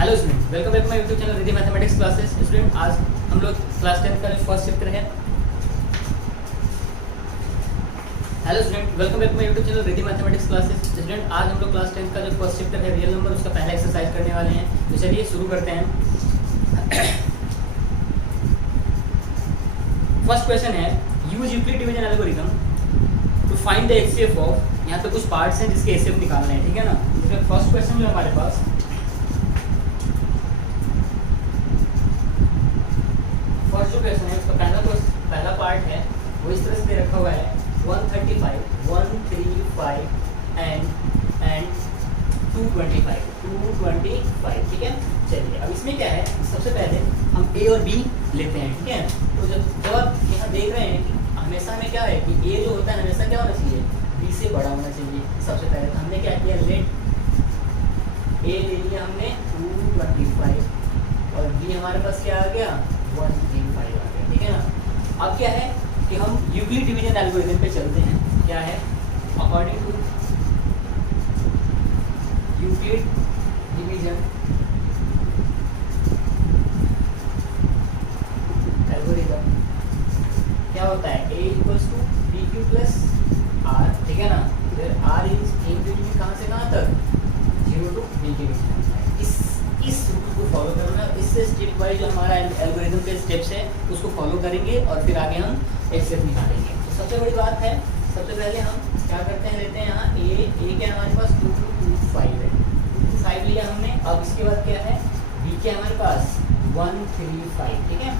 Hello student, welcome back to my YouTube channel Riddhi mathematics classes. Student, आज हम लोग class 10 का जो फर्स्ट चैप्टर है। Hello student, welcome back to my YouTube channel Riddhi mathematics classes. Student, आज हम लोग क्लास 10 का जो फर्स्ट चैप्टर है रियल नंबर, उसका पहला एक्सरसाइज करने वाले हैं। तो चलिए शुरू करते हैं। फर्स्ट क्वेश्चन है, use Euclid division algorithm to find the HCF of. यहाँ पे कुछ पार्ट्स हैं जिसके एचसीएफ निकालने हैं, ठीक है ना। इसमें फर्स्ट क्वेश्चन जो हमारे पास फर्स्ट जो क्वेश्चन है उसका पहला पार्ट है वो इस तरह से दे रखा हुआ है 135, 135 एंड 225, ठीक है। चलिए अब इसमें क्या है, सबसे पहले हम ए और बी लेते हैं, ठीक है। तो जब आप यहाँ देख रहे हैं कि हमेशा हमें क्या है कि ए जो होता है हमेशा क्या होना चाहिए, बी से बड़ा होना चाहिए। सबसे पहले तो हमने क्या किया, लेट ए ले लिया हमने 225 और बी हमारे पास क्या आ गया 135 आ गया, ठीक है ना। अब क्या है कि हम यूक्लिड डिवीजन एल्गोरिथम पे चलते हैं। क्या है, according to Euclid division algorithm क्या होता है, a equals to b q plus r, ठीक है ना। फिर आर इज इन बिटवीन कहाँ से कहाँ तक, 0 टू बी के बीच में। इस रूल को फॉलो करना, इससे स्टेप वाइज जो हमारा एल्गोरिथम के स्टेप्स है उसको फॉलो करेंगे और फिर आगे हम एक्सेप्ट निकालेंगे। तो सबसे बड़ी बात है, सबसे पहले हम क्या करते हैं, लेते हैं यहाँ ए क्या हमारे पास 225 है, 225 लिया हमने। अब इसके बाद क्या है, बी के हमारे पास 135, ठीक है।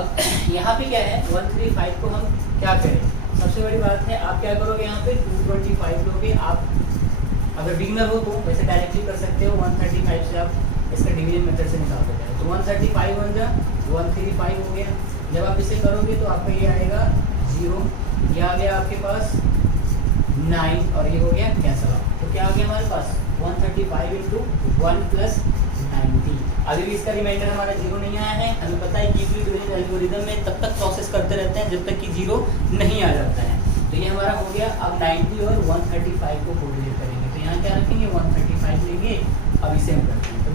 अब यहाँ पे क्या है 135 को हम क्या करें, सबसे बड़ी बात है आप क्या करोगे, यहाँ पे 225 लोगे। आप अगर बिगनर हो तो वैसे डायरेक्टली कर सकते हो, 135 से आप इसका डिवीजन मेथड से निकाल सकते हैं। तो 135 बन जा 135 हो गया। जब आप इसे करोगे तो आपका ये आएगा 0, ये आ गया आपके पास 9 और ये हो गया कैंसल आउट। तो क्या आ गया हमारे पास 135 इंटू 1 प्लस 90। अभी भी इसका रिमाइंडर हमारा 0 नहीं आया है। हमें पता है कि यूक्लिड डिवीजन एल्गोरिथम में तब तक प्रोसेस करते रहते हैं जब तक कि 0 नहीं आ जाता है। तो ये हमारा हो गया। अब 90 और 135 को कोरिलेट करेंगे, तो यहाँ क्या रखेंगे 135 लेंगे। अब इसे हम करते हैं तो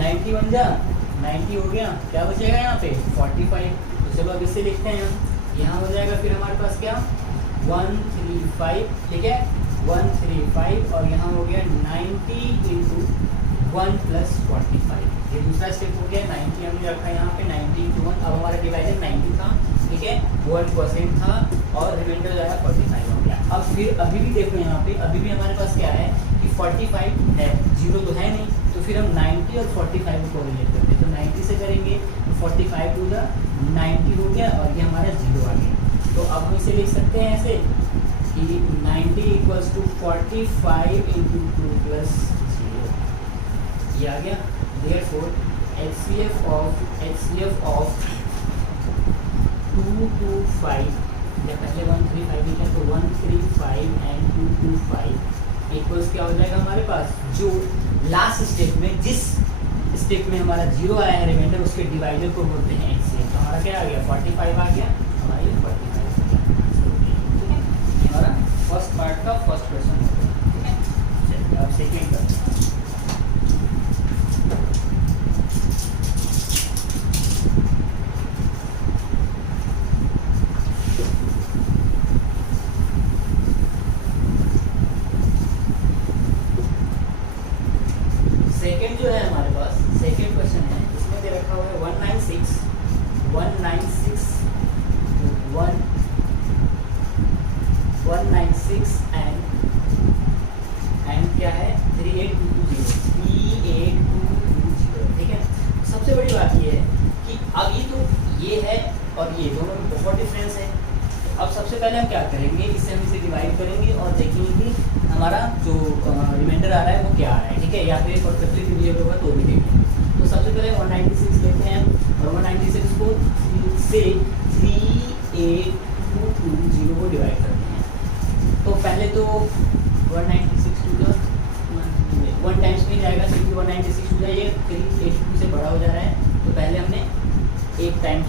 90 बन जा 90 हो गया। क्या बचेगा यहाँ पे 45। तो चलो अब इसे लिखते हैं हम। यहाँ हो जाएगा फिर हमारे पास क्या 135, ठीक है 135 और यहाँ हो गया 90 इंटू 1 प्लस 45। ये दूसरा स्टेप हो गया। 90 हमने रखा यहाँ पे 90 इंटू 1। अब हमारा डिवाइडेड 90 था, ठीक है 1% था और रिमाइंडर जो है 45 हो गया। अब फिर अभी भी देखो यहाँ पे अभी भी हमारे पास क्या है कि 45 है, 0 तो है नहीं। तो फिर हम 90 और 45 को रिलेट करते हैं। तो 90 से करेंगे तो 45 टू द 90 हो गया और ये हमारा 0 आ गया। तो अब हम इसे लिख सकते हैं ऐसे कि 90 इक्वल्स टू 45 इंटू 2 प्लस 0, ये आ गया। Therefore, HCF of 225, जब पहले 135 लिखा तो 135 एंड 225 इक्वल्स क्या हो जाएगा हमारे पास, जो लास्ट स्टेप में जिस स्टेप में हमारा 0 आया है रिमाइंडर, उसके डिवाइडर को बोलते हैं HCF। तो हमारा क्या आ गया 45 आ गया, हमारा ये 45 आ गया, ठीक है। ये हमारा फर्स्ट पार्ट का फर्स्ट क्वेश्चन हो गया, ठीक है। चलिए अब सेकेंड करते हैं। सेकेंड जो है हमारे पास सेकेंड क्वेश्चन है, इसमें दे रखा हुआ है 196 एंड क्या है 38220, ठीक है। सबसे बड़ी बात ये है कि अब ये है और ये दोनों में बहुत डिफरेंस है। अब सबसे पहले हम क्या करेंगे, इससे हम इसे डिवाइड करेंगे और देखेंगे कि हमारा जो रिमाइंडर आ रहा है वो क्या आ रहा है, ठीक है। या फिर परफेक्टली डिविजिबल होगा तो भी देखेंगे। तो सबसे पहले 196 लेते हैं और 196 को से 38220 को डिवाइड करते हैं। तो पहले तो 196 टू 1 टाइम्स में जाएगा क्योंकि 196 टू जाइए 382 से बड़ा हो जा रहा है। तो पहले हमने एक टाइम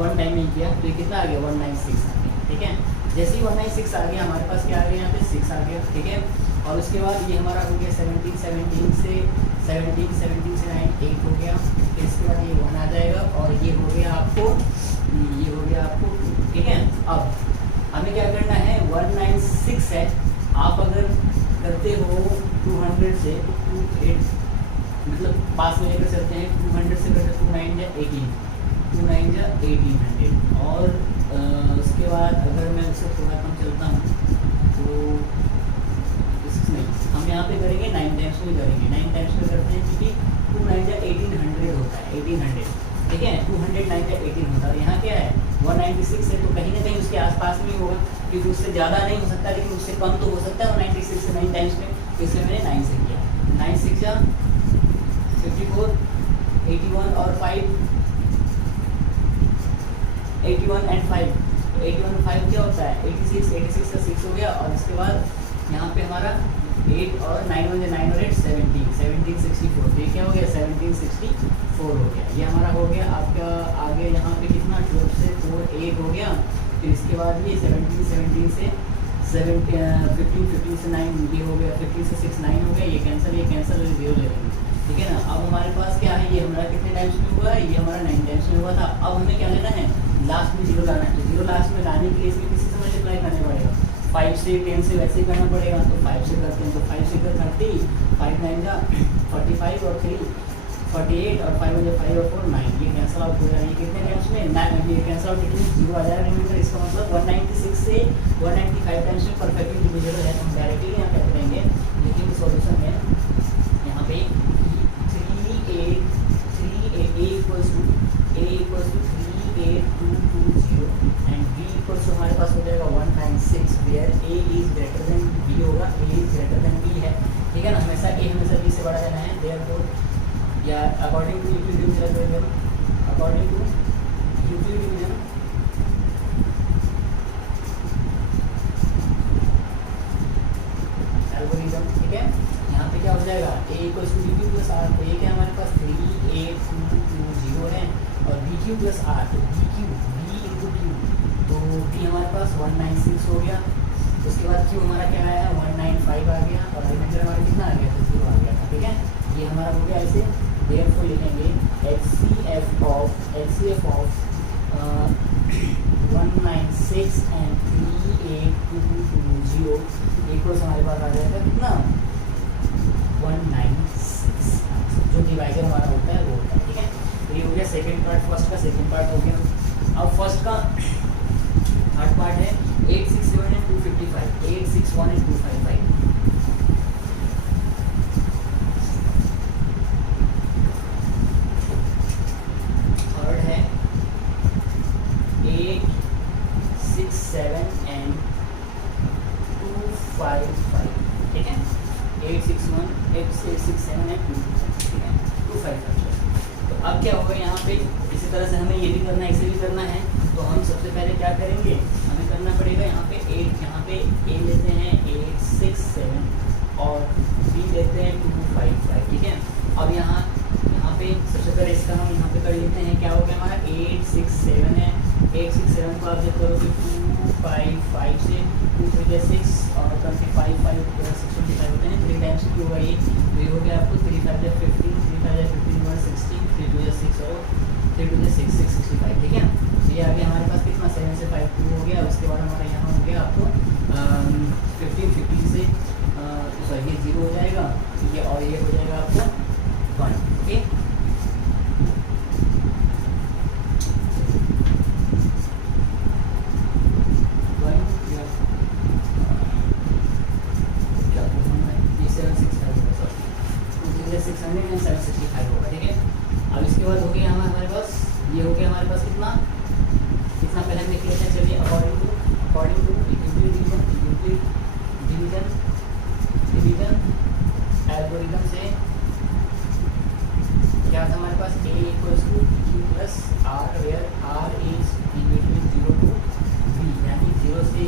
1 टाइम में किया तो ये कितना आ गया 196 आ गया, ठीक है। जैसे ही 196 आ गया हमारे पास क्या आ गया यहाँ पे 6 आ गया, ठीक है। और उसके बाद ये हमारा हो गया 17 से 8 हो गया, फिर इसके बाद ये 1 आ जाएगा और ये हो गया आपको 2, ठीक है। अब हमें क्या करना है, 196 है, आप अगर करते हो 200 से तो 28 मतलब पास में लेकर चलते हैं, 200 से करते 2 9 जा 18, 2 9 जा 1800 और उसके बाद अगर मैं उससे थोड़ा कम चलता हूँ तो इसमें हम यहाँ पे करेंगे 9 टाइम्स में करेंगे, 9 टाइम्स में करते हैं क्योंकि 2 9 जा 1800 होता है, 1800, ठीक है। 200 9 जा 18 होता है, यहाँ क्या है 196 है तो कहीं ना कहीं उसके आसपास में ही होगा क्योंकि उससे ज़्यादा नहीं हो सकता लेकिन उससे कम तो हो सकता है 196 से 9 टाइम्स में, इसलिए मैंने 9 से किया। 9 6 जा 54, 81 और 5, 81 एंड 5, 81 5 क्या होता है 86, 86 का 6 हो गया और इसके बाद यहाँ पे हमारा 8 और 9 हो गया, 9 और 8 17, 1764, तो ये क्या हो गया 1764 हो गया। ये हमारा हो गया आपका आगे यहाँ पे कितना 12 से 4 8 हो गया, फिर इसके बाद ये 17 17 से 15 15 से 9 ये हो गया, 15 से 6 9 हो गया, ये कैंसिल 0 ले लेंगे, ठीक है ना। अब हमारे पास क्या है, ये हमारा कितने टाइम्स में हुआ है, ये हमारा 9 टाइम्स में हुआ था। अब हमें क्या लेना है, लास्ट में 0 लाना है, तो 0 लास्ट में लाने के लिए इसमें किसी से मल्टीप्लाई करना पड़ेगा, 5 से 10 से वैसे ही करना पड़ेगा, तो 5 से करते हैं, तो 5 से 30, 5 9 जा 45 और 3 48 और 5 जा 5 और 4 9, ये कैंसिल आउट हो जाएगा, ये कितने टाइम्स में ये कैंसिल आउट कितने 0 आ जाएगा, रिमाइंडर इसका मतलब 196 से 195 टाइम्स में परफेक्टली डिविजिबल है, तो हम डायरेक्टली यहाँ क्या करेंगे, लेकिन सॉल्यूशन है यहाँ पे 3 a equals to 38220 and b equals to हमारे पास हो जाएगा 196 where a is greater than b होगा, a is greater than b है, ठीक है ना। हमेशा a हमेशा b से बड़ा देना है, देयरफॉर या according to Euclid division, according to Euclid division algorithm, ठीक है। यहाँ पे क्या हो जाएगा a equals to bq plus r, तो ये क्या हमारे पास 38220 है और bq प्लस r, तो bq b इंटू q, तो b हमारे पास 196 हो गया, उसके बाद q हमारा क्या आया 195 आ गया और रिमाइंडर हमारा कितना आ गया, तो 0 आ गया था, ठीक है। ये हमारा हो गया ऐसे, देयरफॉर लिखेंगे HCF ऑफ 196 एंड 38220 इक्वल्स हमारे पास आ जाएगा कितना 196, जो डिवाइडर हमारा होता है वो होता है, ठीक है। तो ये हो गया सेकंड पार्ट, फर्स्ट का सेकंड पार्ट हो गया। अब फर्स्ट का थर्ड पार्ट है 867 एंड 255, 861 एंड 255, थर्ड है 867 एंड 255, ठीक है। 861 867 एंड 255, तो अब क्या होगा यहाँ पे, इसी तरह से हमें ये भी करना है, इसे भी करना है, तो हम सबसे पहले क्या करेंगे, हमें करना पड़ेगा यहाँ पे 8, यहाँ पे a लेते हैं 867 और b लेते हैं 255, ठीक है। अब यहाँ पे सबसे पहले इसका हम यहाँ पे कर लेते हैं, क्या हो गया हमारा 867 है, 867 को आप जब करोगे 255 से 2 3 6 और 25 5 625 होते हैं, 3 टाइम्स की होगा ये, तो ये हो गया आपको 3 5 जा 15, 3 5 जा 15 1 16, 3 2 जा 6 और 3 2 जा 6 665, ठीक है। तो ये आगे हमारे पास कितना 7 से 5 2 हो गया, उसके बाद हमारा यहाँ हो गया आपको 15 से सॉरी ये 0 हो जाएगा, ठीक है, और ये हो जाएगा आपको 1, ओके। अब इसके बाद हो गया हमारे पास, ये हो गया हमारे पास कितना पहले हम लिख लेते हैं, चलिए अकॉर्डिंग टू डिवीजन एल्गोरिथम से क्या था हमारे पास a equals to q plus r where r is in between 0 to b, यानी 0 से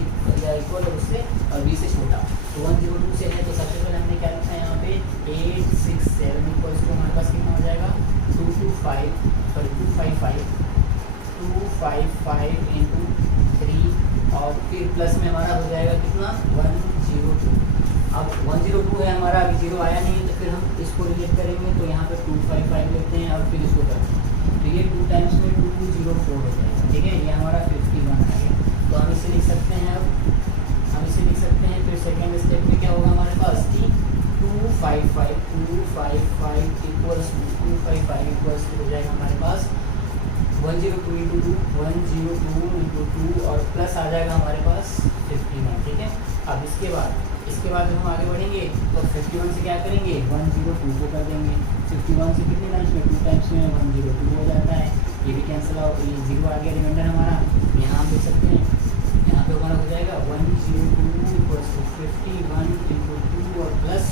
या इक्वल और उससे और b से छोटा, तो 102 से है, तो सबसे पहले हमने क्या लिखा है यहाँ पे 867 इक्वल्स टू हमारे पास कितना हो जाएगा 255 इंटू 3 और फिर प्लस में हमारा हो जाएगा कितना 102। अब 102 है हमारा, अभी 0 आया नहीं, तो फिर हम इसको कैलकुलेट करेंगे तो यहाँ पे 255 लेते हैं और फिर इसको करते हैं, तो ये 2 टाइम्स में 204 हो जाएगा, ठीक है। ये हमारा 51 आ गया, तो हम इसे लिख सकते हैं। अब हम इसे लिख सकते हैं। फिर सेकेंड स्टेप में क्या होगा हमारे पास कि 255 इक्वल्स टू हो जाएगा हमारे पास 102 इंटू 2 और प्लस आ जाएगा हमारे पास 51, ठीक है। अब इसके बाद जब हम आगे बढ़ेंगे तो 51 से क्या करेंगे, 102 को कर देंगे। 51 से कितने टाइम्स में, 2 टाइम्स में 102 हो जाता है, ये भी कैंसिल आउट, ये 0 आ गया रिमाइंडर हमारा। यहाँ हम देख सकते हैं, यहाँ पे हमारा हो जाएगा 102 इक्वल्स टू 51 इंटू 2 और प्लस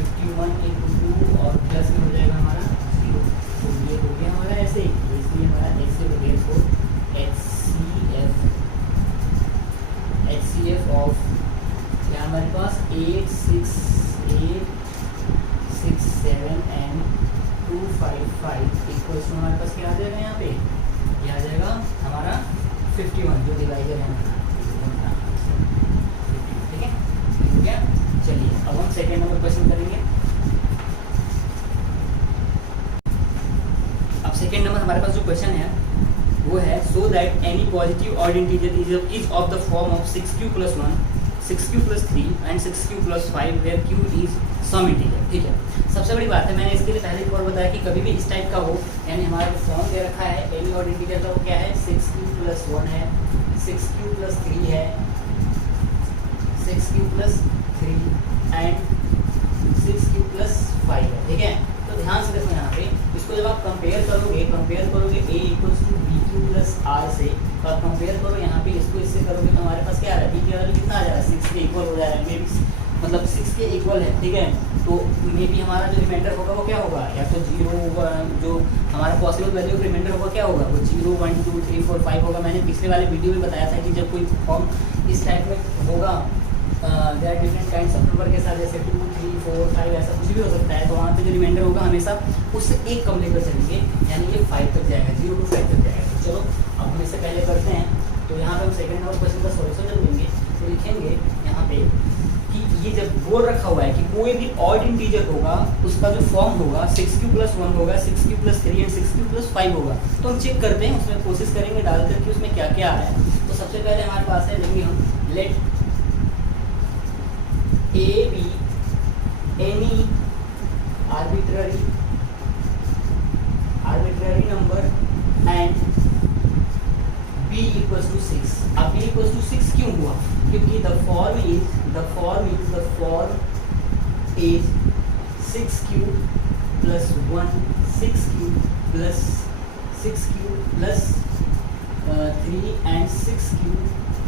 51 इंटू 2 और प्लस में हो जाएगा हमारा 0। तो ये हो गया हमारा ऐसे, इसलिए हमारा ऐसे हो गया को HCF ऑफ क्या हमारे पास 867 एंड 255 इक्वल्स टू हमारे पास क्या आ जाएगा, यहाँ पे ये आ जाएगा हमारा 51 जो डिवाइजर है हमारा, ठीक है। ठीक है, चलिए अब हम सेकेंड नंबर क्वेश्चन करेंगे। अब सेकेंड नंबर हमारे पास जो क्वेश्चन है वो है so that any positive odd integer is of the form of 6q + 1 6q + 3 and 6q + 5 where q is some integer, ठीक है। सबसे बड़ी बात है, मैंने इसके लिए पहले एक और बताया कि कभी भी इस टाइप का हो, यानी हमारा जो फॉर्म दे रखा है एनी ऑड इंटीजर का, वो क्या है 6q + 1 है, 6q + 3 है, 6q + 3 एंड 6q + 5 है, ठीक है। तो ध्यान से देखो यहाँ पे, इसको जब आप कंपेयर करोगे a equals to bq + r से, तो आप कंपेयर करो यहाँ पे इसको इससे करोगे तो हमारे पास क्या आ रहा है, b की वैल्यू कितना आ जा रहा है, 6 के इक्वल हो जा रहा है, मे बी मतलब 6 के इक्वल है, ठीक है। तो मे बी हमारा जो रिमाइंडर होगा वो क्या होगा, या तो 0 होगा, जो हमारा पॉसिबल वैल्यू का रिमाइंडर होगा क्या होगा, वो 0 1 2 3 4 5 होगा। मैंने पिछले वाले वीडियो में बताया था कि जब कोई फॉर्म इस टाइप में होगा, there are different kinds of number के साथ, जैसे 2 3 4 5 ऐसा कुछ भी हो सकता है, तो वहाँ पे जो रिमाइंडर होगा हमेशा उससे एक कम लेकर चलेंगे, यानी ये 5 तक जाएगा, 0 to 5 तक जाएगा। तो चलो अब हम इससे पहले करते हैं। तो यहाँ पे हम सेकंड नंबर क्वेश्चन का सॉल्यूशन जब लेंगे तो लिखेंगे यहाँ पे कि ये जब बोल रखा हुआ है कि कोई भी ऑड इंटीजर होगा उसका जो फॉर्म होगा 6q + 1 होगा, 6q + 3 एंड 6q + 5 होगा। तो हम चेक करते हैं, उसमें कोशिश करेंगे डाल करके उसमें क्या क्या आ रहा है। तो सबसे पहले हमारे पास है, लेंगे हम late a be any arbitrary number and b equals to 6। अब b equals to 6 क्यों हुआ, क्योंकि the form is 6q + 1 6q + 3 and 6q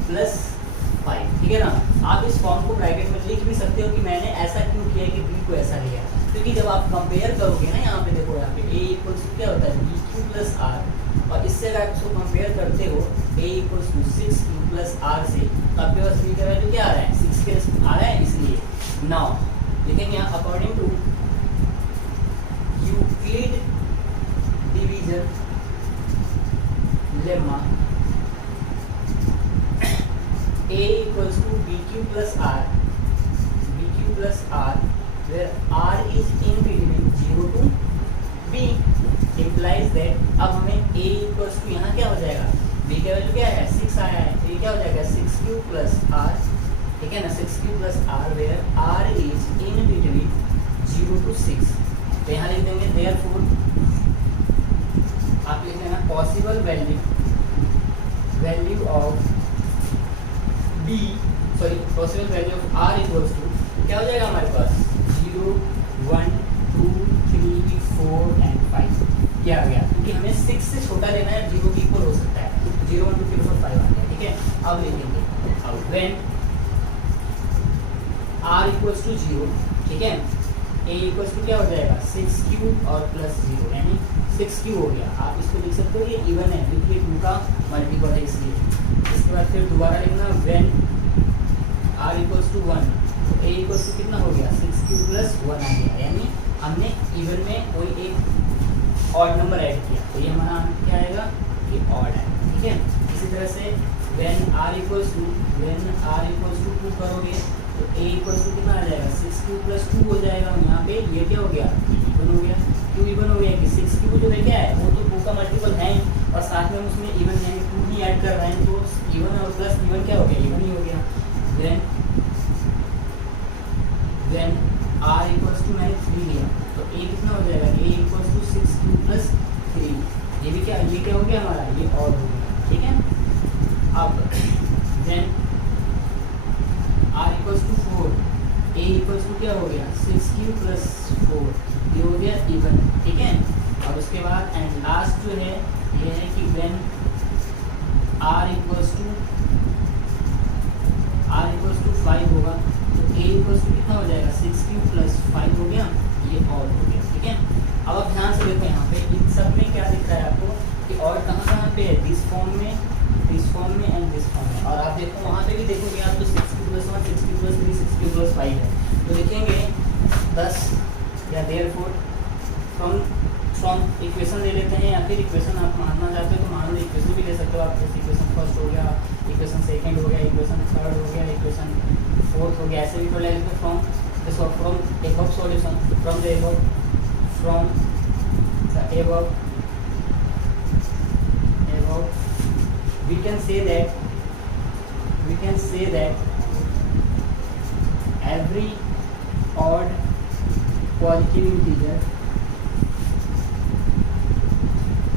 + 5, ठीक है ना। आप इस फॉर्म को ब्रैकेट में लिख भी सकते हो कि मैंने ऐसा क्यों किया कि b को ऐसा लिया, क्योंकि जब आप कंपेयर करोगे ना, यहाँ पे देखो, यहाँ पे a इक्वल्स क्या होता है bq + r, और इससे अगर आप इसको कंपेयर करते हो a equals to 6q + r से, तो आपके पास b का वैल्यू क्या आ रहा है, 6 के आ रहा है, इसलिए नाउ लिखेंगे यहाँ according to Euclid division lemma a equals to bq + r where r is in between 0 to b implies that अब हमें a equals to यहाँ क्या हो जाएगा, b का वैल्यू क्या है 6 आया है, तो ये क्या हो जाएगा 6q + r, ठीक है ना, 6q + r where r is in between 0 to 6। तो यहाँ लिख देंगे therefore आप लिख देना possible value of possible value of r equals to क्या हो जाएगा हमारे पास 0 1 2 3 4 एंड 5, क्या आ गया, क्योंकि हमें 6 से छोटा लेना है, 0 के इक्वल हो सकता है, 0 1 2 3 4 5 आ गया, ठीक है। अब लिखेंगे अब व्हेन r इक्वल्स टू 0, ठीक है, a इक्वल्स टू क्या हो जाएगा 6q और +0 यानी 6q हो गया। आप इसको लिख सकते हो, ये इवन है क्योंकि 2 का मल्टीपल है इसलिए। इसके बाद फिर दोबारा लिखना व्हेन r इक्वल्स टू 1, तो a इक्वल्स टू कितना हो गया 6q + 1 आ गया, यानी हमने इवन में कोई एक ऑड नंबर ऐड किया, तो ये हमारा क्या आएगा कि ऑड है, ठीक है। इसी तरह से व्हेन r इक्वल्स टू 2 करोगे तो a इक्वल्स टू कितना आ जाएगा 6q + 2 हो जाएगा, यहाँ पे ये क्या हो गया इवन हो गया। क्यों इवन हो गया कि 6 क्यूब जो है क्या है, वो तो 2 का मल्टीपल है और साथ में उसमें इवन यानी 2 ही ऐड कर रहे हैं, तो इवन और प्लस इवन क्या हो गया, इवन ही हो गया। देन r इक्वल्स टू मैंने 3 लिया, तो a कितना हो जाएगा, a equals to 6 cube plus 3, ये भी क्या, ये क्या हो गया हमारा, ये और हो गया, ठीक है। अब then r equals to 4, a equals to क्या हो गया, 6 क्यूब प्लस 4, ये हो गया इवन, ठीक है। और उसके बाद एंड लास्ट जो है ये है कि व्हेन r इक्वल्स टू 5 होगा, तो a इक्वल्स टू कितना हो जाएगा, 6 क्यूब प्लस 5 हो गया, ये और हो गया, ठीक है। अब आप ध्यान से देखो यहाँ पे इन सब में क्या दिख रहा है आपको कि और कहाँ कहाँ पे है, दिस फॉर्म में एंड दिस फॉर्म में। और आप देखो वहाँ पे भी देखोगे आप तो 6 cube plus 1, 6 cube plus 3, 6 cube plus 5 है, तो लिखेंगे 10 या देयरफॉर फ्रॉम इक्वेशन ले लेते हैं, या फिर इक्वेशन आप मानना चाहते हो तो मान लो, इक्वेशन भी ले सकते हो आप, जैसे इक्वेशन फर्स्ट हो गया, इक्वेशन सेकंड हो गया, इक्वेशन थर्ड हो गया, इक्वेशन फोर्थ हो गया, ऐसे भी कर लेंगे from above solution, from the above we can say that every odd positive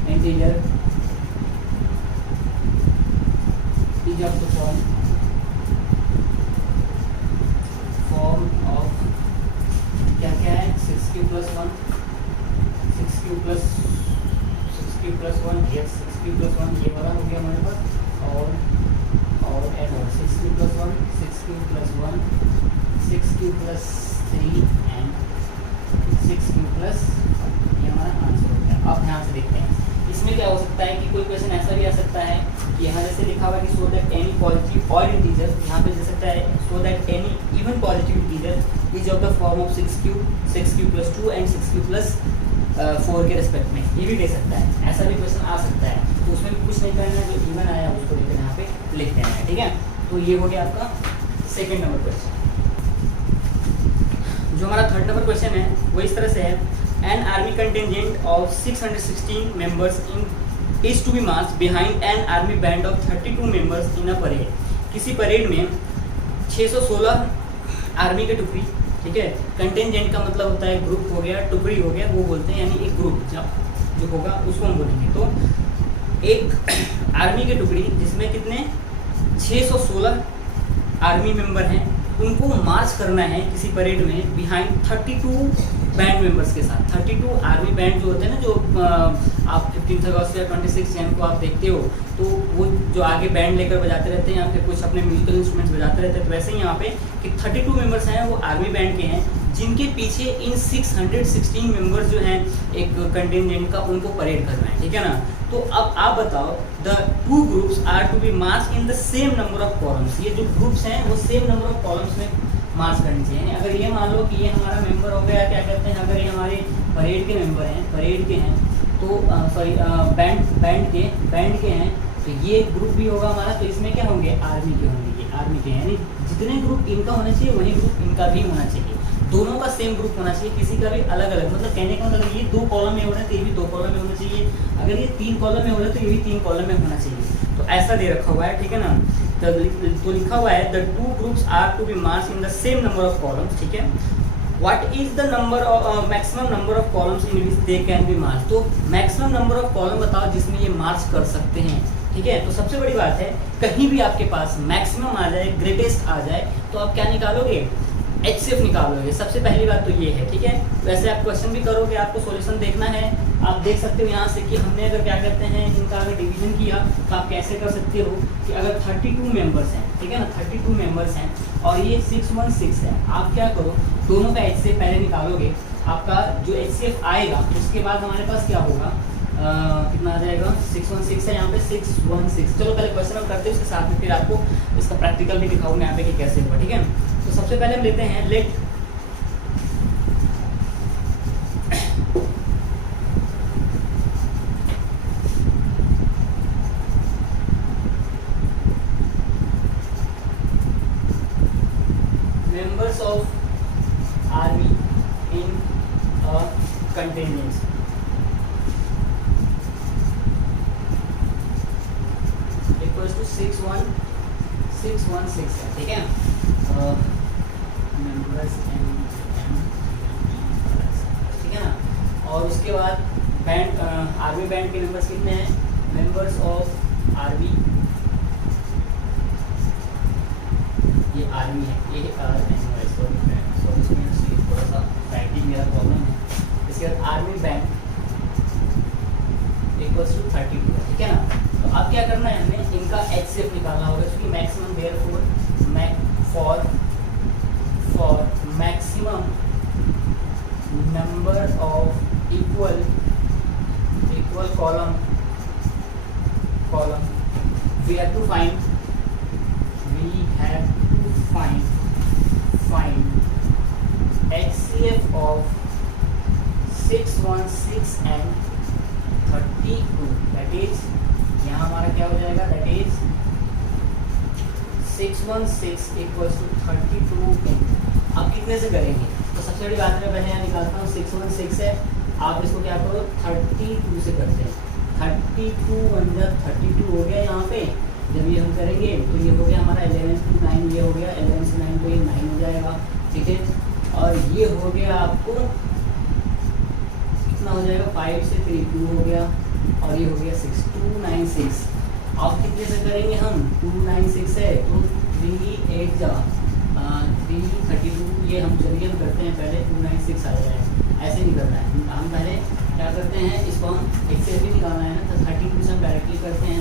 integer is of the form of क्या क्या है, 6 क्यूब प्लस 1, 6 क्यूब प्लस 1, ये 6 क्यूब प्लस 1 ये वाला हो गया हमारे पास, और एड और 6 cube plus 1, 6 cube plus 1, 6 cube plus 3 and 6 cube plus, ये हमारा आंसर हो गया। अब ध्यान से देखते हैं इसमें क्या हो सकता है कि कोई क्वेश्चन ऐसा भी आ सकता है कि यहाँ जैसे लिखा हुआ है कि सो that any positive odd integer, यहाँ पे दे सकता है so that any even positive integer is of the form of 6 cube plus 2 and 6 cube plus 4 के रिस्पेक्ट में, ये भी दे सकता है, ऐसा भी क्वेश्चन आ सकता है। तो उसमें भी कुछ नहीं करना है, जो इवन आया उसको लेकर यहाँ पे लिख देना है, ठीक है। तो ये हो गया आपका सेकेंड नंबर क्वेश्चन। जो हमारा थर्ड नंबर क्वेश्चन है वो इस तरह से है, an army contingent of 616 members is to be marched behind an army band of 32 members in a parade। किसी परेड में 616 आर्मी के टुकड़ी, ठीक है। कंटिजेंट का मतलब होता है ग्रुप हो गया, टुकड़ी हो गया, वो बोलते हैं, यानी एक ग्रुप जो होगा उसको हम बोलेंगे। तो एक आर्मी के टुकड़ी जिसमें कितने 616 आर्मी मेंबर हैं, उनको मार्च करना है किसी परेड में बिहाइंड 32 बैंड मेंबर्स के साथ। 32 आर्मी बैंड जो होते हैं ना, जो आप 15 अगस्त या 26 जनवरी को आप देखते हो, तो वो जो आगे बैंड लेकर बजाते रहते हैं या फिर कुछ अपने म्यूजिकल इंस्ट्रूमेंट्स बजाते रहते हैं, तो वैसे ही यहाँ पे कि 32 मेंबर्स हैं वो आर्मी बैंड के हैं, जिनके पीछे इन 616 मेंबर्स जो हैं एक कंटिजेंट का, उनको परेड करना है, ठीक है ना। तो अब आप बताओ, the two groups are to be march in the same number of columns. ये जो ग्रुप्स हैं वो सेम नंबर ऑफ कॉलम्स में मार्च करनी चाहिए। अगर ये मान लो कि ये हमारा मेंबर हो गया, क्या कहते हैं, अगर ये हमारे परेड के मेंबर हैं, परेड के हैं, तो सॉरी बैंड के हैं, तो ये ग्रुप भी होगा हमारा, तो इसमें क्या होंगे, आर्मी के होंगे, ये आर्मी के हैं, यानी जितने ग्रुप इनका होना चाहिए वही ग्रुप इनका भी होना चाहिए, दोनों का सेम ग्रुप होना चाहिए, किसी का भी अलग अलग। मतलब कहने का मतलब ये 2 कॉलम में हो रहा है तो ये भी 2 कॉलम में होना चाहिए, अगर ये 3 कॉलम में हो रहा है तो ये भी 3 कॉलम में होना चाहिए। तो ऐसा दे रखा हुआ है, ठीक है ना। तो लिखा हुआ है the two groups are to be march in the same number of columns, ठीक है। What is the number of maximum number of columns in which they can be march. तो मैक्सिमम नंबर ऑफ कॉलम बताओ जिसमें ये मार्च कर सकते हैं, ठीक है। तो सबसे बड़ी बात है, कहीं भी आपके पास मैक्सिमम आ जाए, ग्रेटेस्ट आ जाए, तो आप क्या निकालोगे, HCF निकालोगे। सबसे पहली बात तो ये है, ठीक है। वैसे आप क्वेश्चन भी करोगे, आपको सॉल्यूशन देखना है, आप देख सकते हो यहाँ से कि हमने अगर क्या कहते हैं इनका अगर डिवीजन किया तो आप कैसे कर सकते हो कि अगर 32 मेंबर्स हैं, ठीक है ना, 32 मेंबर्स हैं और ये 616 है, आप क्या करो, दोनों का HCF पहले निकालोगे। आपका जो HCF आएगा उसके बाद हमारे पास क्या होगा, कितना आ जाएगा, 616 है यहाँ पे, 616। चलो पहले क्वेश्चन हम करते हैं, उसके साथ में फिर आपको इसका प्रैक्टिकल भी दिखाऊंगा यहाँ पे कि कैसे होगा, ठीक है। तो सबसे पहले हम लेते हैं late members of army in a 616 है, ठीक है। मेंबर्स ठीक है ना। और उसके बाद बैंड, आर्मी बैंड के मेंबर्स कितने हैं? मेंबर्स ऑफ आर्मी, ये आर्मी है, ये थोड़ा सा राइटिंग मेरा प्रॉब्लम है। इसके बाद आर्मी बैंड इक्वल्स टू 32 है, ठीक है ना। तो अब क्या करना है, हमें इनका HCF निकालना होगा, क्योंकि maximum therefore for maximum number of equal column we have to find HCF of 616 and 32, that is यहाँ हमारा क्या हो जाएगा, that is 616 equals to 32 in। अब कितने से करेंगे? तो सबसे बड़ी बात मैं पहले यहाँ निकालता हूँ, 616 है, आप इसको क्या करो 32 से करते हैं। 32 अंदर 32 हो गया यहाँ पे। जब ये हम करेंगे तो ये हो गया हमारा 11 to 9, ये हो गया 11 से 9 तो ये 9 हो जाएगा, ठीक है। और ये हो गया आपको कितना हो जाएगा, 5 से 3 2 हो गया, और ये हो गया 6 296। अब कितने से करेंगे हम, 296 है तो 3 8 जा 332, ये हम चलिए हम करते हैं पहले 296 आ जाएगा। ऐसे नहीं करना है, हम पहले क्या करते हैं, इसको हम HCF भी निकालना है ना, तो 32 से हम डायरेक्टली करते हैं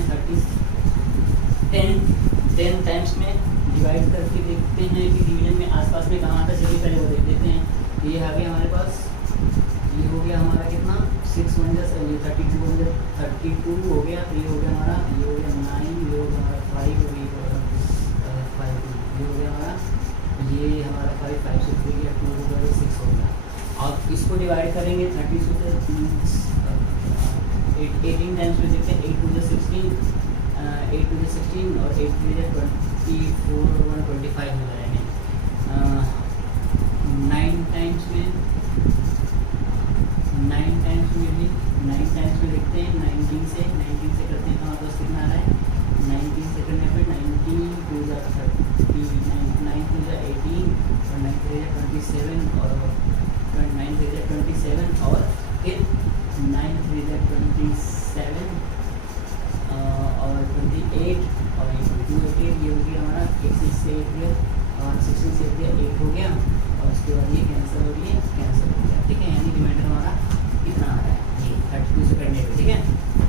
10 टाइम्स में डिवाइड करके देखते हैं कि डिवीजन में आसपास में कहाँ आता है। चलिए पहले वो देख लेते हैं। ये आ गया हमारे पास, ये हो गया हमारा कितना 6 1 ये 32 हो गया, तो ये हो गया हमारा, ये हो गया 9, ये हो गया हमारा 5, और ये हो गया 5, ये हो गया हमारा, ये हमारा 5 5 से 3 गया 2 हो गया 6 हो गया। अब इसको डिवाइड करेंगे 32 से 18 टाइम्स में देखते हैं, 8 2 16 और 8 3 24 125 हो जाएंगे। 9 टाइम्स में देखते हैं 19 से करते हैं, हमारे पास कितना आ रहा है 19 से करने पे 19 2 30 9 2 18 और 9 3 27 और 9 3 27 और फिर 9 3 27 और 28 और 2 8 ये हो गया हमारा 16 से 8 और 16 से 8 हो गया, और उसके बाद ये कैंसिल हो गया, ठीक है। यानी रिमाइंडर हमारा कितना आ रहा है, ये 32 से करने पे, ठीक है।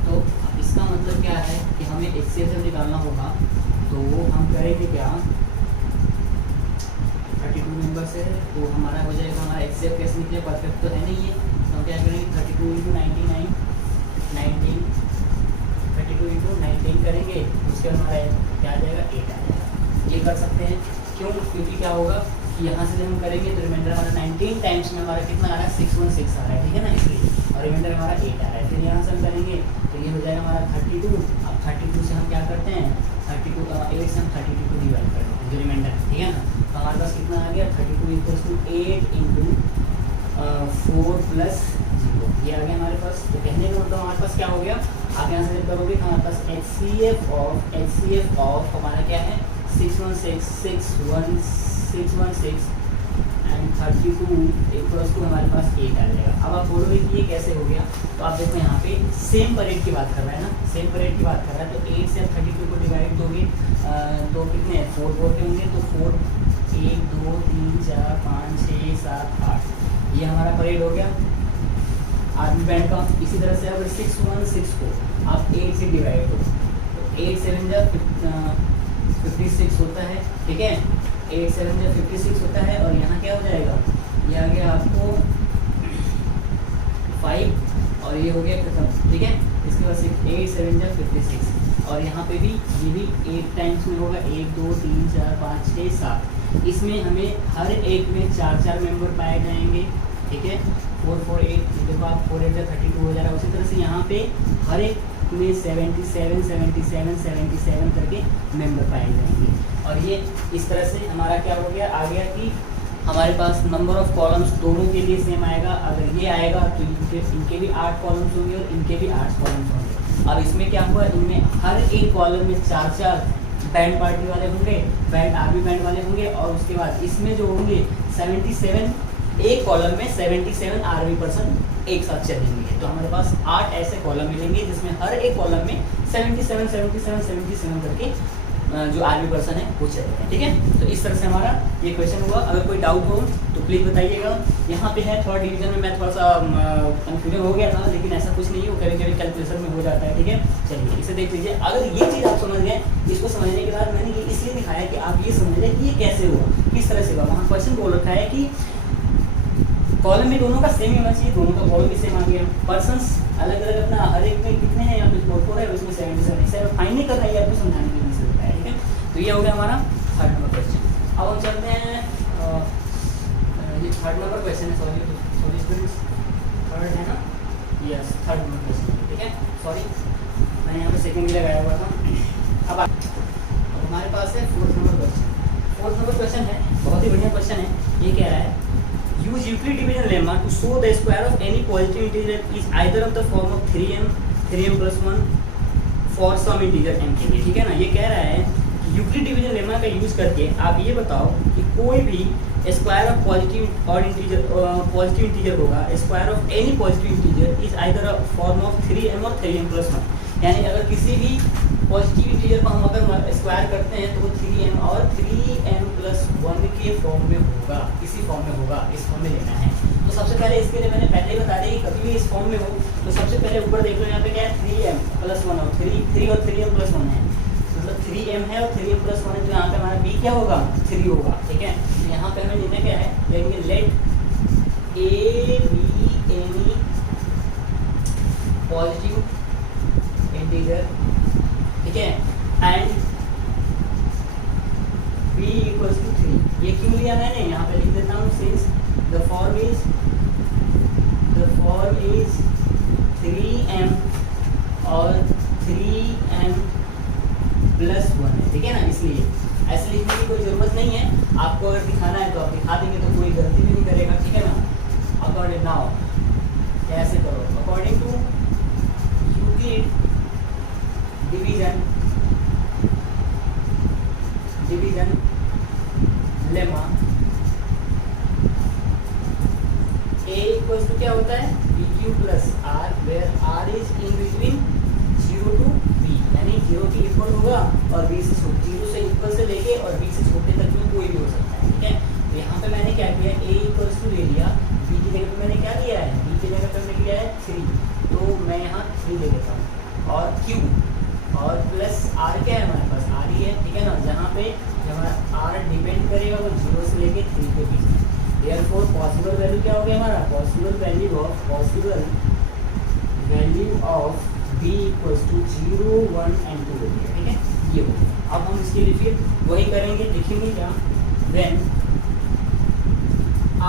तो इसका मतलब क्या है कि हमें HCF जब निकालना होगा तो हम करेंगे क्या, 32 मेंबर से तो हमारा हो जाएगा, हमारा HCF कैसे निकले, परफेक्ट तो है नहीं है, तो हम क्या करेंगे 32 × 19 करेंगे, उसके हमारा क्या आ जाएगा 8 आ जाएगा। ये कर सकते हैं, क्यों, क्योंकि क्या होगा कि यहाँ से जब हम करेंगे तो रिमाइंडर हमारा 19 टाइम्स में हमारा कितना आ रहा है 616 आ रहा है, ठीक है ना, इसलिए, और रिमाइंडर हमारा 8 आ रहा है। फिर यहाँ से हम करेंगे तो ये हो जाएगा हमारा 32। अब 32 से हम क्या करते हैं, 32 8 से हम 32 को डिवाइड करते हैं जो रिमाइंडर है, ठीक है ना। तो हमारे पास कितना आ गया 32 = 8 × 4 + 0, ये आ गया हमारे पास। तो कहने का मतलब हमारे पास क्या हो गया, आप यहाँ से जब करोगे तो हमारे पास HCF ऑफ हमारा क्या है 616 एंड 32 इक्वल्स टू हमारे पास 8 आ जाएगा। अब आप बोलोगे कि ये कैसे हो गया, तो आप देखो यहाँ पे सेम परेड की बात कर रहा है ना, सेम परेड की बात कर रहा है, तो 8 से आप 32 को डिवाइड दोगे तो कितने 4 बोलते होंगे, तो 4 1 2 3 4 5 6 7 8, ये हमारा परेड हो गया आर्मी बैंड का। इसी तरह से अगर 616 को आप 8 से डिवाइड हो तो 8 7 जब 56 होता है, ठीक है, 8 7 जब 56 होता है, और यहाँ क्या हो जाएगा, ये आ गया आपको 5 और ये हो गया खत्म, ठीक है। इसके बाद 8 7 जब 56, और यहाँ पे भी ये भी 8 टाइम्स में होगा, 1 2 3 4 5 6 7, इसमें हमें हर एक में 4 मेंबर पाए जाएंगे, ठीक है। 4 4 8 देखो आप 4 8 32 हो जा रहा है। उसी तरह से यहाँ पे हर एक में 77 करके मेंबर पाए जाएंगे, और ये इस तरह से हमारा क्या हो गया, आ गया कि हमारे पास नंबर ऑफ कॉलम्स दोनों के लिए सेम आएगा। अगर ये आएगा तो इनके भी 8 कॉलम्स होंगे और इनके भी 8 कॉलम्स होंगे। अब इसमें क्या हुआ, इनमें हर एक कॉलम में 4-4 बैंड पार्टी वाले होंगे, बैंड आर्मी बैंड वाले होंगे, और उसके बाद इसमें जो होंगे 77, एक कॉलम में 77 आर्मी पर्सन एक साथ चलेंगे। तो हमारे पास 8 ऐसे कॉलम मिलेंगे जिसमें हर एक कॉलम में 77 77 77 करके जो आर्मी पर्सन है वो चलेगा। ठीक है, तो इस तरह से हमारा ये क्वेश्चन हुआ। अगर कोई डाउट हो तो प्लीज़ बताइएगा। यहाँ पे है थर्ड डिवीजन में मैं थोड़ा सा कंफ्यूजन हो गया था, लेकिन ऐसा कुछ नहीं है, वो कभी कभी कैलकुलेशन में हो जाता है। ठीक है, चलिए इसे देख लीजिए। अगर ये चीज़ आप समझ गए, इसको समझने के बाद मैंने ये इसलिए दिखाया कि आप ये समझ लें कि ये कैसे हुआ, किस तरह से हुआ। वहाँ क्वेश्चन बोल रखा है कि कॉलम में दोनों का सेम होना चाहिए, दोनों का कॉलम भी सेम आ गया। पर्सन्स अलग अलग अपना हर एक में कितने हैं, यहाँ पे 4 है, उसमें 77 है। फाइन नहीं करना है, आपको समझाने के लिए से होता है। ठीक है, तो ये हो गया हमारा थर्ड नंबर क्वेश्चन। अब हम चलते हैं ये थर्ड नंबर क्वेश्चन है, सॉरी स्टूडेंट्स, थर्ड है ना, यस थर्ड नंबर क्वेश्चन। ठीक है, सॉरी मैंने यहाँ पे सेकेंड लगाया हुआ था। अब हमारे पास है fourth number question. Fourth number question है, बहुत ही बढ़िया क्वेश्चन है। ये कह रहा है use Euclid division lemma to show the square of any positive integer is either of the form of 3m plus 1 for some integer m के लिए। ठीक है ना, ये कह रहा है कि यूक्लिड डिवीजन लेमा का यूज करके आप ये बताओ कि कोई भी स्क्वायर ऑफ पॉजिटिव और पॉजिटिव इंटीजर होगा, square of any positive integer is either a form of 3m और 3m plus 1। यानी अगर किसी भी पॉजिटिव इंटीजर को हम अगर स्क्वायर करते हैं तो वो 3m और 3m plus 1 के फॉर्म में होगा, इसी फॉर्म में होगा, इस फॉर्म में लेना है। तो सबसे पहले इसके लिए मैंने पहले ही बता दिया कि कभी भी इस फॉर्म में हो तो सबसे पहले ऊपर देख लो, यहाँ पे क्या है 3m plus 1 और 3 और 3m plus 1 है, मतलब 3m है और 3m plus 1 है, तो यहाँ पे हमारा b क्या होगा, 3 होगा। ठीक है, तो यहाँ पे हमें लेना क्या है, लेंगे let a b any positive integer, ठीक है, एंड b equals to 3। ये क्यों लिया मैंने, यहाँ पे लिख देता हूँ, since the form is 3m और 3m plus 1 है। ठीक है ना, इसलिए ऐसे लिखने की कोई ज़रूरत नहीं है। आपको अगर दिखाना है तो आप दिखा देंगे, तो कोई गलती भी नहीं करेगा। ठीक है ना, अकॉर्डिंग नाउ कैसे करो, according to Euclid division lemma a equals to क्या होता है, bq plus r, where r is in between 0 to b, यानी 0 के इक्वल होगा और b से 0 से इक्वल से लेके और b से छोटे तक में कोई भी हो सकता है। ठीक है, तो यहाँ पे मैंने क्या किया, a इक्वल्स टू ले लिया, b की जगह पे मैंने क्या लिया है, b की जगह पे मैंने लिया है 3, तो मैं यहाँ 3 ले लेता हूँ, और q और प्लस r क्या है हमारे पास, r ही है। ठीक है ना, जहाँ पे हमारा r डिपेंड करेगा वो 0 से लेके 3 के बीच में। देयरफॉर पॉसिबल वैल्यू क्या हो गया हमारा, possible value of b equals to 0 1 and 2 हो गया। ठीक है, ये हो गया। अब हम इसके लिए फिर वही करेंगे, लिखेंगे क्या, व्हेन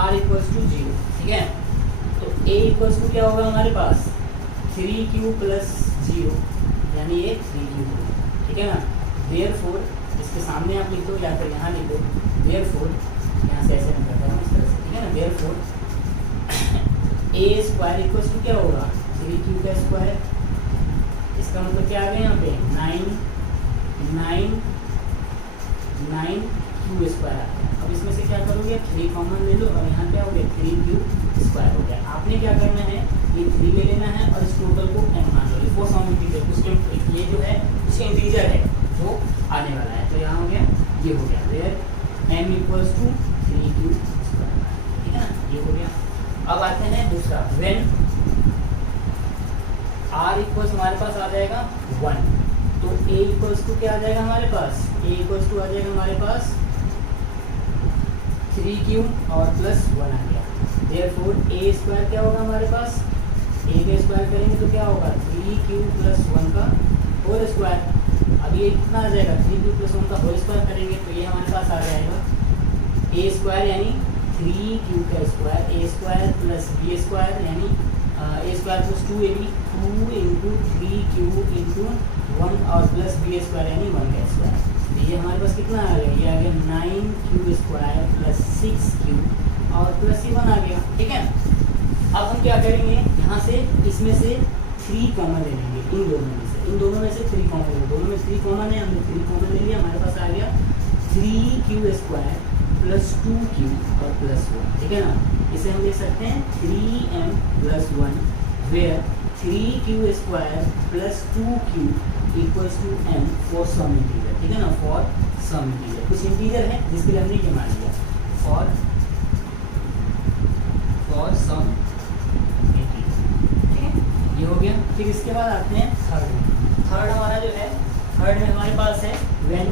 r इक्वल्स टू 0। ठीक है, तो a इक्वल्स टू क्या होगा हमारे पास, 3q प्लस 0, यानी ये 3q। ठीक है ना, देयरफॉर इसके सामने आप लिख दो या फिर यहाँ लिख दो, देयरफॉर यहाँ से ऐसे करता है इस तरह से। ठीक है ना, therefore a square equals to क्या होगा, 3q का स्क्वायर, इसका मतलब क्या आ गया यहाँ पे 9q स्क्वायर आ गया। अब इसमें से क्या करोगे, 3 कॉमन ले लो और यहाँ क्या हो गया, 3q स्क्वायर हो गया। आपने क्या करना है, ये 3 ले लेना है और इस टोटल को m मान लो, फोर सम इंटीजर, उसके ये जो है उसके इंटीजर है जो आने वाला है, तो यहाँ हो गया, ये हो गया, where m equals to 3q square. ठीक है ना, ये हो गया। अब आते हैं दूसरा, व्हेन r इक्वल्स हमारे पास आ जाएगा 1, तो a इक्वल्स टू क्या आ जाएगा हमारे पास, a इक्वल्स टू आ जाएगा हमारे पास 3q और प्लस 1 आ गया। देयरफॉर a स्क्वायर क्या होगा हमारे पास, a का स्क्वायर करेंगे तो क्या होगा, 3q प्लस 1 का होल स्क्वायर। अब ये कितना आ जाएगा, 3q प्लस 1 का होल स्क्वायर करेंगे तो ये हमारे पास आ जाएगा a स्क्वायर यानी 3q का square, a square plus b square यानी a square plus 2ab, 2 into 3q into 1 और प्लस b स्क्वायर यानी 1 का स्क्वायर। ये हमारे पास कितना आ गया, ये आ गया 9 क्यूब स्क्वायर प्लस 6 क्यूब और प्लस ये 1 आ गया, ठीक है। अब हम क्या करेंगे, यहाँ से इसमें से 3 कॉमन ले लेंगे, इन दोनों में से 3 कॉमन ले, दोनों में 3 कॉमन है, हमने 3 कॉमन ले लिया, हमारे पास आ गया 3 क्यू स्क्वायर प्लस 2 क्यू और प्लस 1, ठीक है ना। इसे हम लिख सकते हैं 3m plus 1 where 3 q square plus 2 q equals to m for some integer, ठीक है ना, फॉर सम इंटीजर। कुछ इंटीजर है जिसके लिए हमने ये मान लिया फॉर सम इंटीजर, ठीक है, ये हो गया। फिर इसके बाद आते हैं थर्ड हमारा जो है, थर्ड में हमारे पास है व्हेन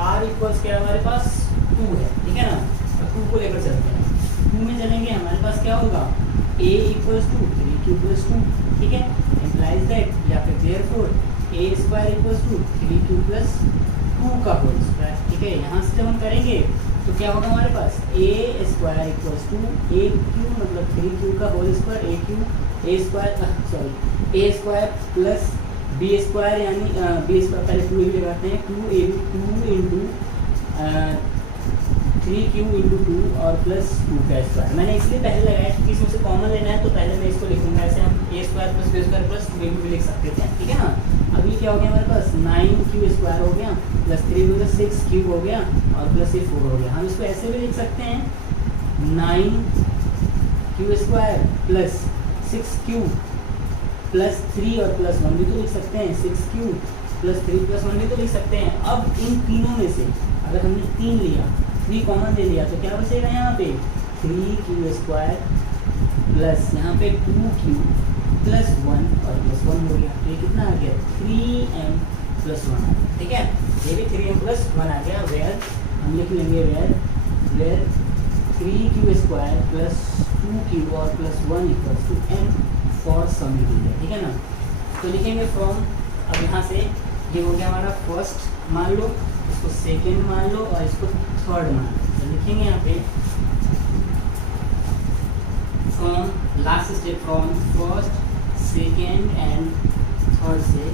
r इक्वल्स क्या है, हमारे पास 2 है, ठीक है ना, तो 2 को लेकर चलते हैं। 2 में चलेंगे, हमारे पास क्या होगा, a equals to 3q plus 2, ठीक है, इम्प्लाइज दैट या फिर therefore a square equals to 3q plus 2 का होल स्क्वायर, ठीक है। यहाँ से जब हम करेंगे तो क्या होगा हमारे पास, a square equals to a q मतलब 3q का whole square, a square plus b square यानी b स्क्वायर पहले 2 भी लगाते हैं, 2 इंटू 3q इंटू 2 और प्लस 2 का स्क्वायर। मैंने इसलिए पहले लगाया क्योंकि इसमें से कॉमन लेना है, तो पहले मैं इसको लिखूंगा ऐसे, हम a square plus b square plus 2 भी लिख सकते थे, ठीक है ना। अभी क्या हो गया हमारे पास, 9q स्क्वायर हो गया प्लस 3 प्लस 6 क्यूब हो गया और प्लस ये 4 हो गया। हम इसको ऐसे भी लिख सकते हैं 9q square plus 6 cube plus 3 और प्लस 1 भी तो लिख सकते हैं, 6 क्यूब प्लस 3 प्लस 1 भी तो लिख सकते हैं। अब इन तीनों में से अगर हमने 3 लिया, 3 कॉमन ले लिया, तो क्या बचेगा यहाँ पे 3q स्क्वायर प्लस यहाँ पे 2q प्लस 1 और प्लस 1 हो गया, तो ये कितना आ गया 3m प्लस 1, ठीक है, ये भी 3m प्लस 1 आ गया। वेयर हम लिख लेंगे where 3q square plus 2q और plus 1 equals to m for some integer, ठीक है ना। तो लिखेंगे फ्रॉम, अब यहाँ से ये हो गया हमारा फर्स्ट मान लो, इसको सेकेंड मान लो और इसको थर्ड मान लो, तो लिखेंगे यहाँ पे from last step, from first second and third से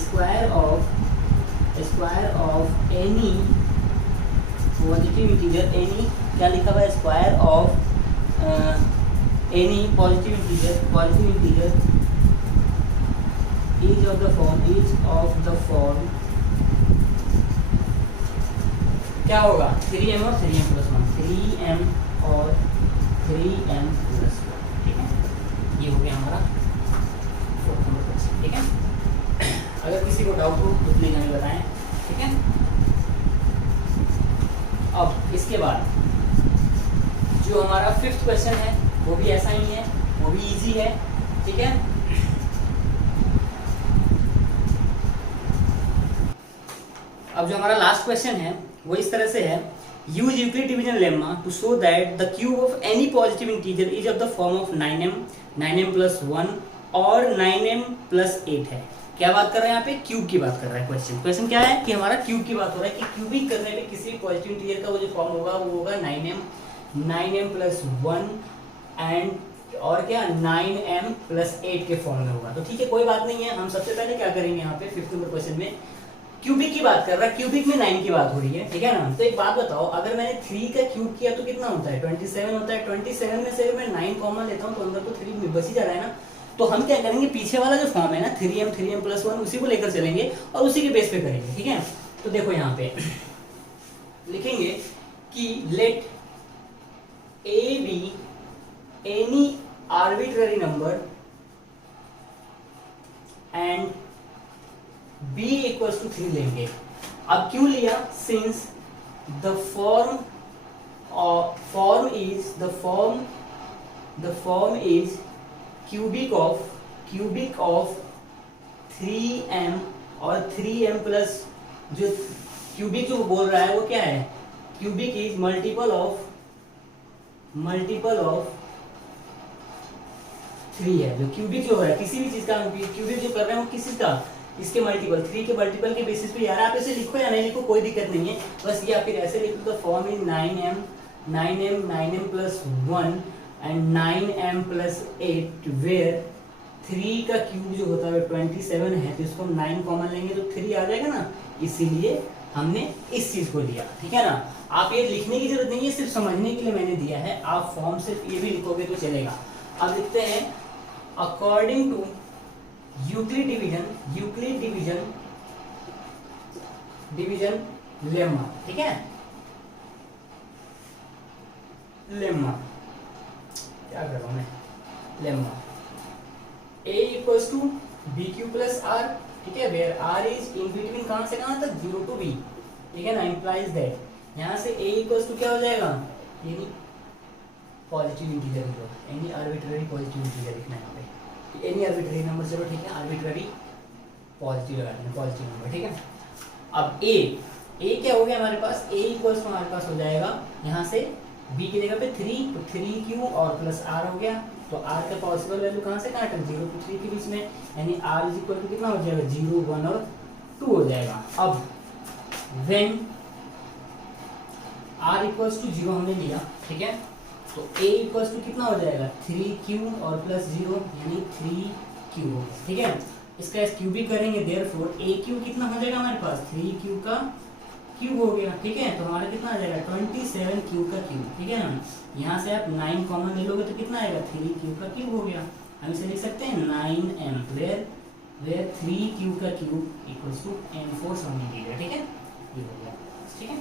square of any positive integer, any क्या लिखा हुआ है, square of any positive integer each of the form क्या होगा 3m और 3m प्लस 1, 3m और 3m प्लस 1, ठीक है। ये हो गया हमारा 4th नंबर क्वेश्चन, ठीक है। अगर किसी को डाउट हो तो प्लीज हमें बताएं, ठीक है। अब इसके बाद जो हमारा 5th क्वेश्चन है वो भी ऐसा ही है, वो भी इजी है, ठीक है। अब जो हमारा लास्ट क्वेश्चन है वो इस तरह से है, use Euclid division lemma to show that the cube of any positive integer is of the form of 9m plus 1 और 9m प्लस 8 है। क्या बात कर रहे हैं यहाँ पे, क्यूब की बात कर रहा है क्वेश्चन क्या है कि हमारा क्यूब की बात हो रहा है कि क्यूबिक करने पे किसी भी पॉजिटिव इंटीजर का वो जो फॉर्म होगा वो होगा 9m प्लस 1 एंड और क्या 9m प्लस 8 के फॉर्म में होगा। तो ठीक है, कोई बात नहीं है। हम सबसे पहले क्या करेंगे यहाँ पे 5th नंबर क्वेश्चन में क्यूबिक की बात कर रहा है, क्यूबिक में 9 की बात हो रही है, ठीक है ना। तो एक बात बताओ, अगर मैंने 3 का क्यूब किया तो कितना होता है 27 होता है। 27 में से अगर मैं 9 कॉमन लेता हूँ तो अंदर तो 3 बच ही जा रहा है ना। तो हम क्या करेंगे, पीछे वाला जो फॉर्म है ना 3m प्लस 1 उसी को लेकर चलेंगे और उसी के बेस पे करेंगे, ठीक है। तो देखो यहाँ पे लिखेंगे कि let a be any arbitrary number and b equals to 3 लेंगे। अब क्यों लिया, since the form is cubic of 3m और 3m प्लस, जो क्यूबिक जो बोल रहा है वो क्या है, क्यूबिक इज मल्टीपल ऑफ 3 है। जो क्यूबिक जो है किसी भी चीज का क्यूबिक जो कर रहे हैं वो किसी का, इसके मल्टीपल 3 के मल्टीपल के बेसिस पे। यार आप ऐसे लिखो या नहीं लिखो कोई दिक्कत नहीं है, बस या फिर ऐसे लिखो तो form is 9m plus 1 and 9m plus 8 where 3 का क्यूब जो होता है 27 है, तो इसको हम 9 कॉमन लेंगे तो 3 आ जाएगा ना, इसीलिए हमने इस चीज को लिया, ठीक है ना। आप ये लिखने की जरूरत नहीं है, सिर्फ समझने के लिए मैंने दिया है, आप फॉर्म सिर्फ ये भी लिखोगे तो चलेगा। अब लिखते हैं according to Euclid division lemma, ठीक है, लेम्मा क्या कर रहा हूं मैं, lemma a equals to b q plus r, ठीक है, where r is in between कहां से कहां तक 0 to b, ठीक है ना, इंप्लाइज दैट यहां से a इक्वल्स टू क्या हो जाएगा, यानी पॉजिटिव इंटीजर हो, एनी आर्बिट्ररी पॉजिटिव इंटीजर लिखना है यहाँ पे, एनी आर्बिट्ररी नंबर, चलो ठीक है, आर्बिट्ररी पॉजिटिव लगा देना, पॉजिटिव नंबर, ठीक है। अब a क्या हो गया हमारे पास, a इक्वल्स टू हमारे पास हो जाएगा यहाँ से b की जगह पे 3, तो 3q और प्लस r हो गया, तो r का पॉसिबल वैल्यू कहाँ से कहाँ तक 0 to 3 के बीच में, यानी r इज इक्वल टू कितना हो जाएगा 0, 1 और 2 हो जाएगा। अब व्हेन r इक्वल्स टू 0 हमने लिया, ठीक है, तो a इक्वल्स टू कितना हो जाएगा 3q और प्लस 0 यानी 3q, ठीक है, इसका क्यूब भी करेंगे, देयरफॉर aq कितना हो जाएगा हमारे पास 3q का क्यूब हो गया, ठीक है, तो हमारा कितना आ जाएगा 27q का क्यूब, ठीक है ना। यहाँ से आप 9 कॉमन ले लोगे तो कितना आएगा 3q का क्यूब हो गया, हम इसे लिख सकते हैं 9m, वेयर 3q का cube equals to m4 some integer, ठीक है, ये हो गया, ठीक है।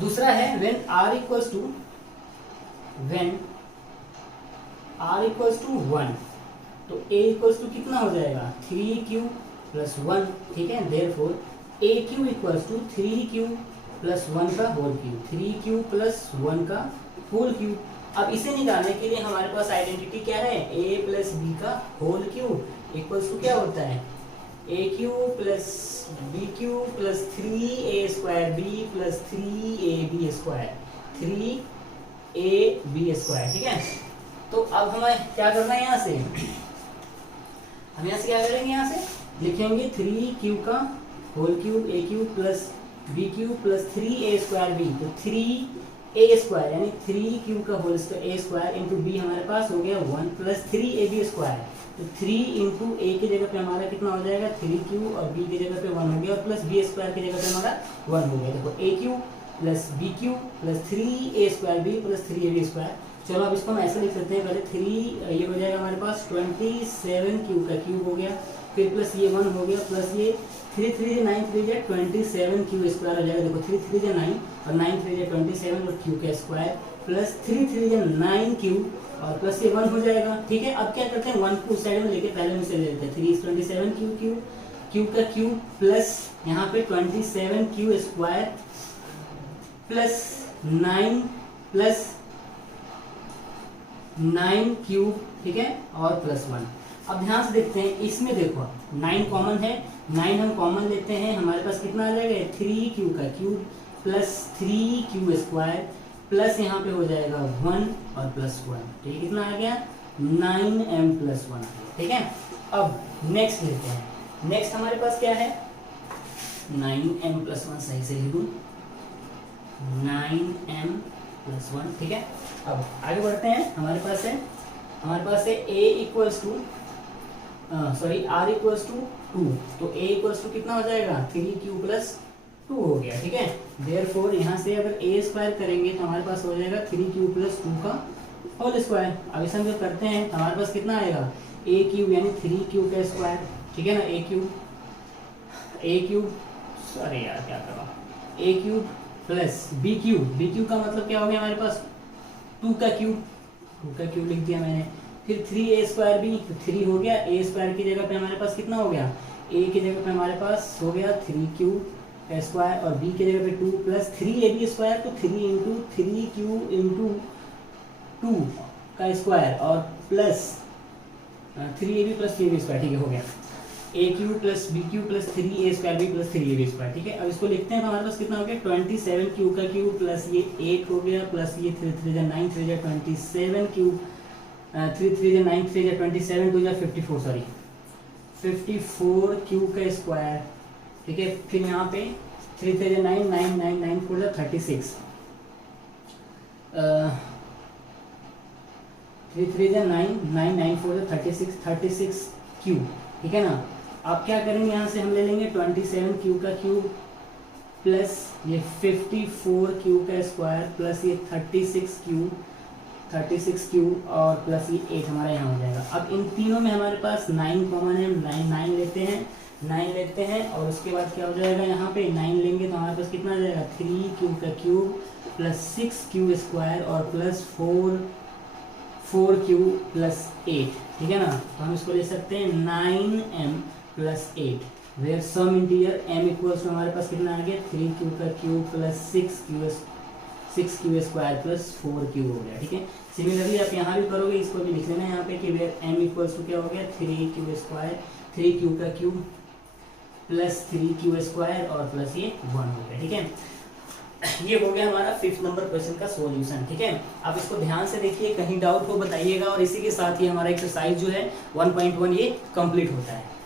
दूसरा है व्हेन r इक्वल्स टू 1, तो a इक्वल्स टू कितना हो जाएगा 3q प्लस 1, ठीक है, therefore aq equals to 3q plus 1 का होल क्यूब, 3q प्लस 1 का होल क्यूब। अब इसे निकालने के लिए हमारे पास आइडेंटिटी क्या है, a प्लस b का होल क्यूब इक्वल्स टू क्या होता है aq plus bq plus 3a square b plus 3ab square, 3ab square, ठीक है। तो अब हमें क्या करना है, यहाँ से हम यहाँ से क्या करेंगे, यहाँ से लिखेंगे 3q का whole cube A cube plus B cube plus 3a square B, तो 3a स्क्वायर यानी 3q का whole square a square into B हमारे पास हो गया 1 प्लस 3ab स्क्वायर, तो 3 इंटू ए की जगह पे हमारा कितना हो जाएगा 3q और b की जगह पे 1 हो गया, और प्लस b स्क्वायर की जगह पे हमारा 1 हो गया। देखो a cube plus B cube plus 3a square b plus 3ab square, चलो अब इसको हम ऐसे लिख सकते हैं, पहले 3 ये हो जाएगा हमारे पास 27q का क्यूब हो गया, फिर प्लस ये 1 हो गया, प्लस ये 3 3 9 3 27q स्क्वायर हो जाएगा, देखो 3 3 9 और 9 3 27 और q का स्क्वायर प्लस 3 3 9q और प्लस ये 1 हो जाएगा, ठीक है। अब क्या करते हैं 1 को उस साइड में लेके पहले में से ले लेते हैं, 3 27q q का क्यूब प्लस यहाँ पे 27q square plus 9 plus 9 cube, ठीक है, और प्लस 1। अब ध्यान से देखते हैं, इसमें देखो 9 कॉमन है, 9 हम कॉमन लेते हैं, हमारे पास कितना आ जाएगा 3q का cube plus 3q square plus यहाँ पे हो जाएगा 1 और प्लस 1, ठीक है, कितना आ गया 9m प्लस 1, ठीक है। अब नेक्स्ट लेते हैं, नेक्स्ट हमारे पास क्या है 9m प्लस 1, सही से लिखूं 9m प्लस 1, ठीक है। अब आगे बढ़ते हैं, हमारे पास है a equals to sorry r equals to 2, तो a इक्वल्स टू कितना हो जाएगा 3q प्लस 2 हो गया, ठीक है। देयरफॉर यहाँ से अगर a स्क्वायर करेंगे तो हमारे पास हो जाएगा 3q प्लस 2 का होल स्क्वायर। अब इसे हम जब करते हैं तो हमारे पास कितना आएगा a क्यूब यानी 3q का स्क्वायर, ठीक है ना, a क्यूब सॉरी यार क्या कर रहा हूँ, a cube plus b cube का मतलब क्या हो गया हमारे पास 2 का क्यूब लिख दिया मैंने, फिर 3a स्क्वायर भी 3 हो गया, a स्क्वायर की जगह पे हमारे पास कितना हो गया a की जगह पे हमारे पास हो गया 3q स्क्वायर और b की जगह पे 2 प्लस 3ab स्क्वायर, तो 3 इंटू 3q इंटू 2 का स्क्वायर और plus 3ab plus 3ab square, ठीक है, हो गया a cube plus b cube plus 3a square b plus 3ab square, ठीक है। अब इसको लिखते हैं तो हमारे पास कितना हो गया 27q का क्यूब प्लस ये 8 हो गया प्लस ये 3 3 9 3 27 क्यूब 3 3 9 3 27 2 54 सॉरी 54q का स्क्वायर, ठीक है। फिर यहाँ पे 3 3 9 9 9 9 4 36 3 3 जा 9, 9 9 4 जा 36, 36 क्यूब, ठीक है ना। अब क्या करेंगे, यहाँ से हम ले लेंगे 27 क्यूब का क्यूब प्लस ये 54 क्यूब का स्क्वायर प्लस ये 36 क्यूब और प्लस ये 8 हमारा यहाँ हो जाएगा। अब इन तीनों में हमारे पास 9 कॉमन है, 9 लेते हैं और उसके बाद क्या हो जाएगा, यहाँ पे 9 लेंगे तो हमारे पास कितना आ जाएगा, 3 क्यूब का क्यूब प्लस 6 क्यूब स्क्वायर और प्लस 4 क्यूब प्लस 8, ठीक है ना। तो हम इसको ले सकते हैं 9m plus 8 where some integer m equals to हमारे पास कितना आ गया, 3 क्यूब का cube plus 6 cube square plus 4 cube हो गया, ठीक है। सिमिलरली आप यहाँ भी करोगे, इसको भी लिख लेना यहाँ पे कि वेयर m इक्वल्स टू क्या हो गया, 3 क्यूब स्क्वायर, 3 क्यूब का क्यूब प्लस 3 क्यूब स्क्वायर और प्लस ये 1 हो गया, ठीक है। ये हो गया हमारा 5th नंबर क्वेश्चन का सॉल्यूशन, ठीक है। आप इसको ध्यान से देखिए, कहीं डाउट हो बताइएगा और इसी के साथ ही हमारा एक्सरसाइज जो है 1.1 ये कंप्लीट होता है।